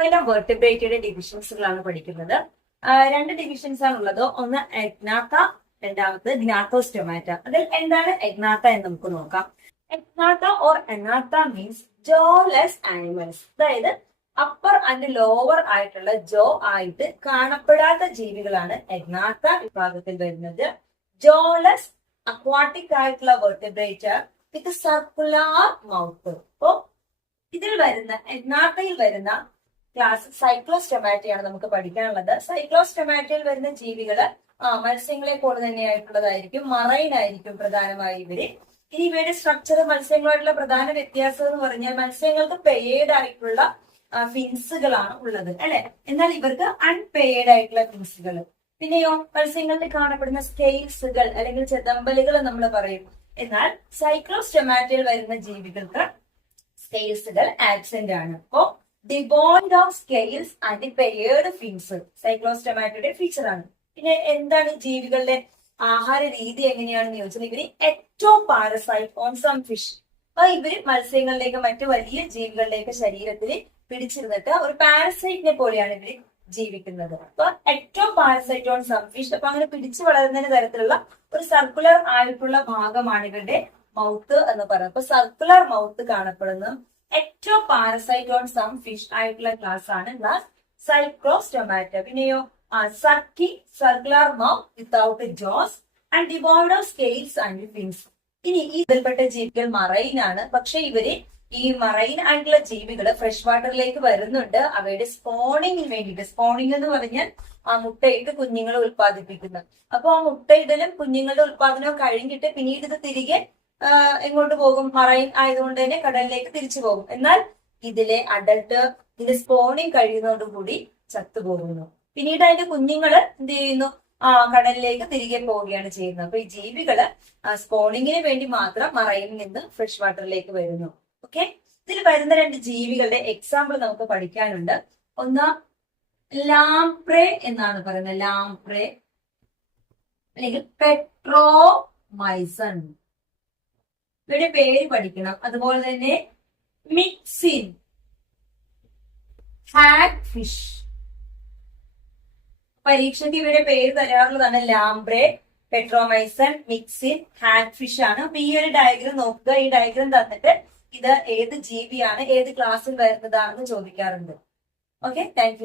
അതിലെ വെർട്ടിബ്രേറ്റയുടെ ഡിവിഷൻസുകളാണ് പഠിക്കുന്നത്. രണ്ട് ഡിവിഷൻസ് ആണുള്ളത്. ഒന്ന് എഗ്നാത്ത, രണ്ടാമത് ഗ്നാത്തോസ്റ്റൊമാറ്റ. അതിൽ എന്താണ് എഗ്നാത്ത എന്ന് നമുക്ക് നോക്കാം. എഗ്നാത്ത ഓർ എനാത്ത മീൻസ് ജോലെസ് ആനിമൽസ്. അതായത് അപ്പർ ആൻഡ് ലോവർ ആയിട്ടുള്ള ജോ ആയിട്ട് കാണപ്പെടാത്ത ജീവികളാണ് എഗ്നാത്ത വിഭാഗത്തിൽ വരുന്നത്. ജോലെസ് അക്വാട്ടിക് ആയിട്ടുള്ള വെർട്ടിബ്രേറ്റ് വിത്ത് സർക്കുലർ മൗത്ത്. അപ്പോ ഇതിൽ വരുന്ന എഗ്നാത്തയിൽ വരുന്ന ക്ലാസ് സൈക്ലോസ്റ്റൊമാറ്റയാണ് നമുക്ക് പഠിക്കാനുള്ളത്. സൈക്ലോസ്റ്റൊമാറ്റയിൽ വരുന്ന ജീവികള് മത്സ്യങ്ങളെ പോലെ തന്നെയായിട്ടുള്ളതായിരിക്കും. മറൈൻ ആയിരിക്കും പ്രധാനമായി ഇവര്. ഇനി ഇവയുടെ സ്ട്രക്ചർ മത്സ്യങ്ങളുമായിട്ടുള്ള പ്രധാന വ്യത്യാസം എന്ന് പറഞ്ഞാൽ മത്സ്യങ്ങൾക്ക് പെയ്ഡ് ആയിട്ടുള്ള ഫിൻസുകളാണ് ഉള്ളത് അല്ലെ, എന്നാൽ ഇവർക്ക് അൺപെയ്ഡ് ആയിട്ടുള്ള ഫിൻസുകൾ. പിന്നെയോ മത്സ്യങ്ങളിൽ കാണപ്പെടുന്ന സ്കെയിൽസുകൾ അല്ലെങ്കിൽ ചെതമ്പലുകൾ നമ്മൾ പറയും. എന്നാൽ സൈക്ലോസ്റ്റൊമാറ്റയിൽ വരുന്ന ജീവികൾക്ക് സ്കെയിൽസുകൾ ആബ്സെന്റ് ആണ്. അപ്പോ devoid of scales and paired fins സൈക്ലോസ്റ്റൊമാറ്റയുടെ ഫീച്ചർ ആണ്. പിന്നെ എന്താണ് ജീവികളുടെ ആഹാര രീതി എങ്ങനെയാണെന്ന് ചോദിച്ചാൽ ഇവര് ectoparasite on some fish. അപ്പൊ ഇവര് മത്സ്യങ്ങളിലേക്ക് മറ്റു വലിയ ജീവികളുടെയൊക്കെ ശരീരത്തിൽ പിടിച്ചിരുന്നിട്ട് ഒരു പാരസൈറ്റിനെ പോലെയാണ് ഇവര് ജീവിക്കുന്നത്. അപ്പൊ ectoparasite on some fish. അപ്പൊ അങ്ങനെ പിടിച്ചു വളരുന്നതിന് തരത്തിലുള്ള ഒരു സർക്കുലർ ആയിട്ടുള്ള ഭാഗമാണ് ഇവരുടെ മൗത്ത് എന്ന് പറയുന്നത്. അപ്പൊ സർക്കുലർ മൗത്ത് കാണപ്പെടുന്ന ectoparasite on some fish ആയിട്ടുള്ള ക്ലാസ് ആണ് ക്ലാസ് സൈക്ലോസ്റ്റൊമാറ്റ. പിന്നെയോ സക്കി circular mouth without jaws and devoid of scales and fins. ഇനി ഇതിൽപ്പെട്ട ജീവികൾ മറൈൻ ആണ്. പക്ഷെ ഇവര് ഈ മറൈൻ ആയിട്ടുള്ള ജീവികള് ഫ്രഷ് വാട്ടറിലേക്ക് വരുന്നുണ്ട് അവയുടെ സ്പോണിങ്ങിന് വേണ്ടിയിട്ട്. സ്പോണിങ് എന്ന് പറഞ്ഞാൽ മുട്ടയിട്ട് കുഞ്ഞുങ്ങളെ ഉത്പാദിപ്പിക്കുന്നത്. അപ്പൊ ആ മുട്ടയിടലും കുഞ്ഞുങ്ങളുടെ ഉത്പാദനവും കഴിഞ്ഞിട്ട് പിന്നീട് ഇത് തിരികെ എങ്ങോട്ട് പോകും? മറൈൻ ആയതുകൊണ്ട് തന്നെ കടലിലേക്ക് തിരിച്ചു പോകും. എന്നാൽ ഇതിലെ അഡൽട്ട് ഇതിന്റെ സ്പോണിങ് കഴിയുന്നതോടുകൂടി ചത്തുപോകുന്നു. പിന്നീട് അതിന്റെ കുഞ്ഞുങ്ങള് എന്ത് ചെയ്യുന്നു? കടലിലേക്ക് തിരികെ പോവുകയാണ് ചെയ്യുന്നത്. അപ്പൊ ഈ ജീവികള് സ്പോണിങ്ങിന് വേണ്ടി മാത്രം മറൈനിൽ നിന്ന് ഫ്രഷ് വാട്ടറിലേക്ക് വരുന്നു. ഓക്കെ, ഇതിൽ വരുന്ന രണ്ട് ജീവികളുടെ എക്സാമ്പിൾ നമുക്ക് പഠിക്കാനുണ്ട്. ഒന്ന് ലാംപ്രേ എന്നാണ് പറയുന്നത്. ലാംപ്രേ അല്ലെങ്കിൽ പെട്രോമൈസൺ. ഇവരുടെ പേര് പഠിക്കണം. അതുപോലെ തന്നെ മിക്സിൻ, ഹാഗ് ഫിഷ്. പരീക്ഷയ്ക്ക് ഇവരുടെ പേര് തരാറുള്ളതാണ്. ലാംബ്രേ, പെട്രോമൈസൺ, മിക്സിൻ, ഹാഗ് ഫിഷ് ആണ്. അപ്പൊ ഈ ഒരു ഡയഗ്രം നോക്കുക. ഈ ഡയഗ്രം തന്നിട്ട് ഇത് ഏത് ജീവിയാണ് ഏത് ക്ലാസ്സിൽ വരുന്നതാണെന്ന് ചോദിക്കാറുണ്ട്. Okay, thank you.